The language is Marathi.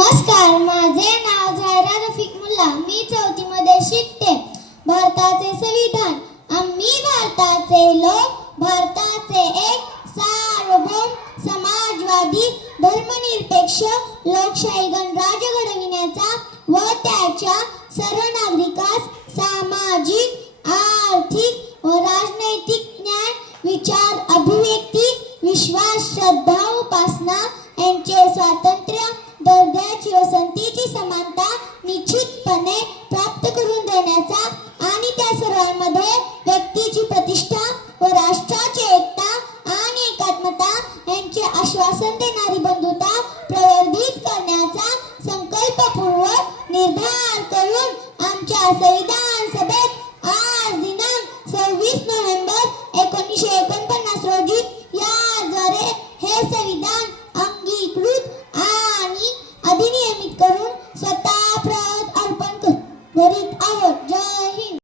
नमस्कार, माझे नाव झायरा रफिक मुल्ला. मी 4थी मध्ये शिकते. भारताचे संविधान. आम्ही भारताचे लोक, भारताचे एक सार्वभौम समाजवादी धर्मनिरपेक्ष लोकशाही गणराज्य घडविण्याचा व त्याच्या सर्व नागरिकास सामाजिक, आर्थिक व राजनैतिक न्याय, विचार अभिव्यक्ती, विश्वास, श्रद्धा, उपासना यांचे स्वातंत्र्य, दर्जाची व संतीची समानता निश्चितपणे प्राप्त करून देण्याचा आणि त्या सर्वांमध्ये व्यक्तीची प्रतिष्ठा व राष्ट्राची एकता आणि एकात्मता यांचे आश्वासन देणारी बंधुता प्रवर्धित करण्याचा संकल्पपूर्वक निर्धार करून आमच्या संविधान सभेत आज दिनांक 26 नोव्हेंबर 1949 रोजी याद्वारे हे संविधान अंगीकृत आणि अधिनियमित करून स्वतः प्रत अर्पण करीत आहोत. जय हिंद.